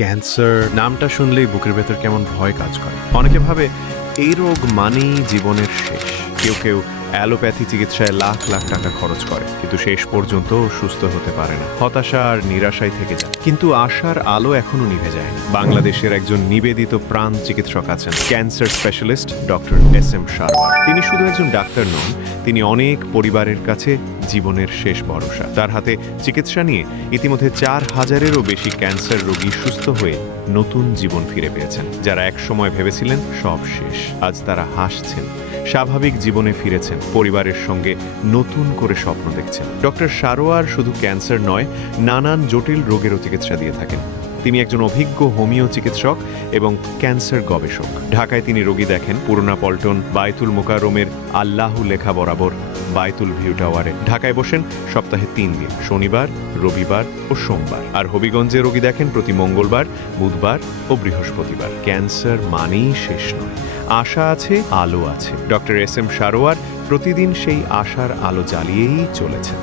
Cancer নামটা শুনলেই বুকের ভেতর কেমন ভয় কাজ করে। অনেকে ভাবে এই রোগ মানেই জীবনের শেষ। কেউ কেউ অ্যালোপ্যাথি চিকিৎসায় লাখ লাখ টাকা খরচ করে, কিন্তু শেষ পর্যন্ত সুস্থ হতে পারে না। হতাশা আর নিরাশায় থেকে যায়। কিন্তু আশার আলো এখনো নিভে যায়নি। বাংলাদেশের একজন নিবেদিত প্রাণ চিকিৎসক আছেন, cancer specialist doctor SM. Sarwar. তিনি শুধু একজন ডাক্তার নন, তিনি অনেক পরিবারের কাছে জীবনের শেষ ভরসা। তার হাতে চিকিৎসা নিয়ে ইতিমধ্যে 4,000-এরও বেশি ক্যান্সার রোগী সুস্থ হয়ে নতুন জীবন ফিরে পেয়েছেন। যারা একসময় ভেবেছিলেন সব শেষ, আজ তারা হাসছেন, স্বাভাবিক জীবনে ফিরেছেন, পরিবারের সঙ্গে নতুন করে স্বপ্ন দেখছেন। ডক্টর সারোয়ার শুধু ক্যান্সার নয়, নানান জটিল রোগেরও চিকিৎসা দিয়ে থাকেন। তিনি একজন অভিজ্ঞ হোমিও চিকিৎসক এবং ক্যান্সার গবেষক। ঢাকায় তিনি রোগী দেখেন পুরোনা পল্টন, বায়তুল মোকাররমের আল্লাহু লেখা বরাবর বায়তুল ভিউ টাওয়ারে। ঢাকায় বসেন সপ্তাহে 3 দিন, শনিবার, রবিবার ও সোমবার। আর হবিগঞ্জে রোগী দেখেন প্রতি মঙ্গলবার, বুধবার ও বৃহস্পতিবার। ক্যান্সার মানেই শেষ নয়, আশা আছে, আলো আছে। Doctor SM. সারোয়ার প্রতিদিন সেই আশার আলো জ্বালিয়েই চলেছেন।